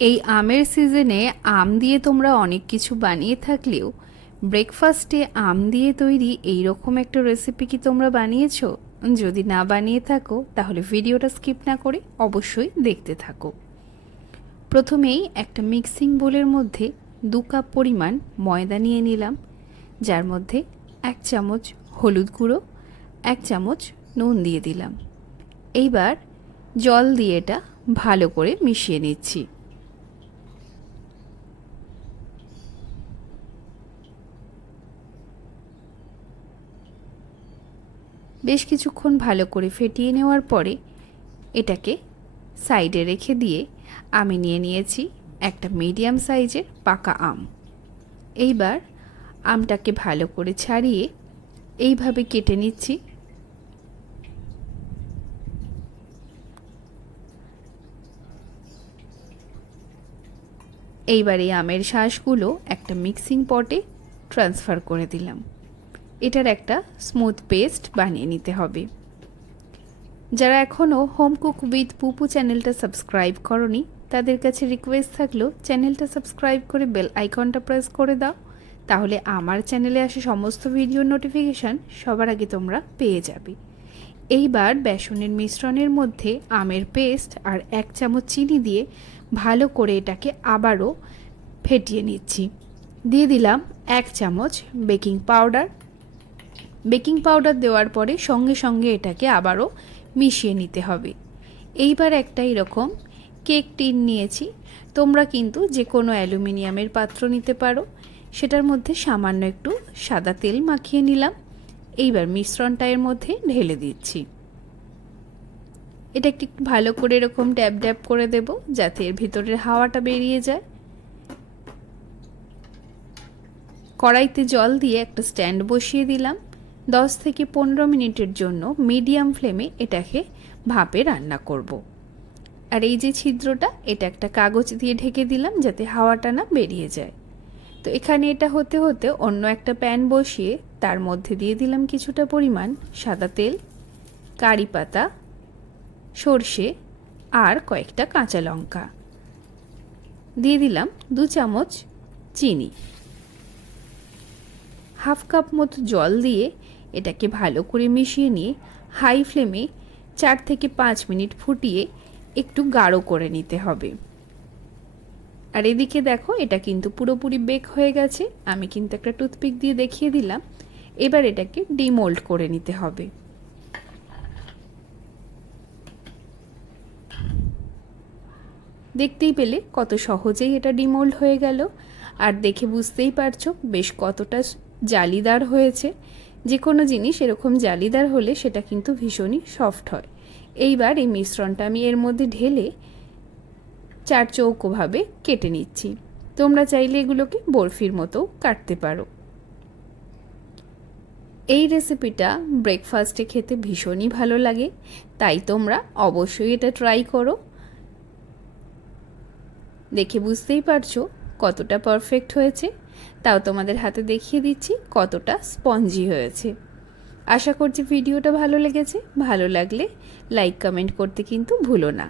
এই আমের সিজনে আম দিয়ে তোমরা অনেক কিছু বানিয়ে থাকলেও ব্রেকফাস্টে আম দিয়ে তৈরি এই রকম একটা রেসিপি কি তোমরা বানিয়েছো? যদি না বানিয়ে থাকো তাহলে ভিডিওটা স্কিপ না করে অবশ্যই দেখতে থাকো। প্রথমেই একটা মিক্সিং বোলের মধ্যে 2 কাপ পরিমাণ ময়দা নিয়ে নিলাম, যার মধ্যে 1 চামচ হলুদ গুঁড়ো, 1 চামচ নুন দিয়ে দিলাম। এইবার জল দিয়ে এটা ভালো করে মিশিয়ে নিচ্ছি। বেশ কিছুক্ষণ ভালো করে ফেটিয়ে নেওয়ার পরে এটাকে সাইডে রেখে দিয়ে আমি নিয়ে নিয়েছি একটা মিডিয়াম সাইজের পাকা আম। এইবার আমটাকে ভালো করে ছাড়িয়ে এইভাবে কেটে নিচ্ছি। এইবার এই আমের শাঁসগুলো একটা মিক্সিং পটে ট্রান্সফার করে দিলাম। এটার একটা স্মুথ পেস্ট বানিয়ে নিতে হবে। যারা এখনও হোম কুক উইথ পুপু চ্যানেলটা সাবস্ক্রাইব করনি তাদের কাছে রিকোয়েস্ট থাকলো চ্যানেলটা সাবস্ক্রাইব করে বেল আইকনটা প্রেস করে দাও, তাহলে আমার চ্যানেলে আসে সমস্ত ভিডিওর নোটিফিকেশান সবার আগে তোমরা পেয়ে যাবে। এইবার বেসনের মিশ্রণের মধ্যে আমের পেস্ট আর 1 চামচ চিনি দিয়ে ভালো করে এটাকে আবারও ফেটিয়ে নিচ্ছি। দিয়ে দিলাম 1 চামচ বেকিং পাউডার। বেকিং পাউডার দেওয়ার পরে সঙ্গে সঙ্গে এটাকে আবারও মিশিয়ে নিতে হবে। এইবার একটা এরকম কেক টিন নিয়েছি, তোমরা কিন্তু যে কোনো অ্যালুমিনিয়ামের পাত্র নিতে পারো। সেটার মধ্যে সামান্য একটু সাদা তেল মাখিয়ে নিলাম। এইবার মিশ্রণটা এর মধ্যে ঢেলে দিচ্ছি। এটা একটু ভালো করে এরকম ড্যাব ড্যাব করে দেব যাতে এর ভিতরের হাওয়াটা বেরিয়ে যায়। কড়াইতে জল দিয়ে একটা স্ট্যান্ড বসিয়ে দিলাম। 10 থেকে 15 মিনিটের জন্য মিডিয়াম ফ্লেমে এটাকে ভাপে রান্না করব। আর এই যে ছিদ্রটা, এটা একটা কাগজ দিয়ে ঢেকে দিলাম যাতে হাওয়াটা না বেরিয়ে যায়। তো এখানে এটা হতে হতে অন্য একটা প্যান বসিয়ে তার মধ্যে দিয়ে দিলাম কিছুটা পরিমাণ সাদা তেল, কারি পাতা, সর্ষে আর কয়েকটা কাঁচা লঙ্কা। দিয়ে দিলাম 2 চামচ চিনি। হাফ কাপ মতো জল দিয়ে এটাকে ভালো করে মিশিয়ে নিয়ে হাই ফ্লেমে 4 থেকে 5 মিনিট ফুটিয়ে একটু গাঢ় করে নিতে হবে। আর এদিকে দেখো এটা কিন্তু পুরোপুরি বেক হয়ে গেছে। আমি কিন্তু একটা টুথপিক দিয়ে দেখিয়ে দিলাম। এবার এটাকে ডিমোল্ড করে নিতে হবে। দেখতেই পেলে কত সহজেই এটা ডিমোল্ড হয়ে গেল। আর দেখে বুঝতেই পারছো বেশ কতটা জালিদার হয়েছে। যে কোনো জিনিস এরকম জালিদার হলে সেটা কিন্তু ভীষণই সফট হয়। এইবার এই মিশ্রণটা আমি এর মধ্যে ঢেলে 4 চৌকোভাবে কেটে নিচ্ছি। তোমরা চাইলে এগুলোকে বরফির মতো কাটতে পারো। এই রেসিপিটা ব্রেকফাস্টে খেতে ভীষণই ভালো লাগে, তাই তোমরা অবশ্যই এটা ট্রাই করো। দেখে বুঝতেই পারছো কতটা পারফেক্ট হয়েছে। তাও তোমাদের হাতে দেখিয়ে দিচ্ছি কতটা স্পঞ্জি হয়েছে। আশা করছি ভিডিওটা ভালো লেগেছে। ভালো লাগলে লাইক কমেন্ট করতে কিন্তু ভুলো না।